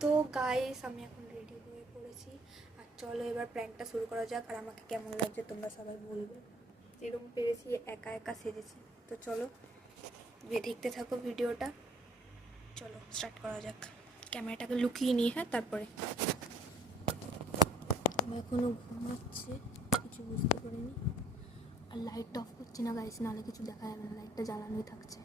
তো গাইস আমি এখন রেডি হয়ে পড়েছি, আর চলো এবার প্র্যাঙ্কটা শুরু করা যাক। আর আমাকে কেমন লাগছে তোমরা সবাই বলবে, যেরকম পেরেছি একা একা সেজেছি। তো চলো দেখতে থাকো ভিডিওটা, চলো স্টার্ট করা যাক। ক্যামেরাটাকে লুকিয়ে নিই, হ্যাঁ তারপরে। এখনও ঘুমাচ্ছে, কিছু বুঝতে পারিনি। আর লাইটটা অফ করছি না গাইস, নাহলে কিছু দেখা যাবে না, লাইটটা জ্বালানোই থাকছে।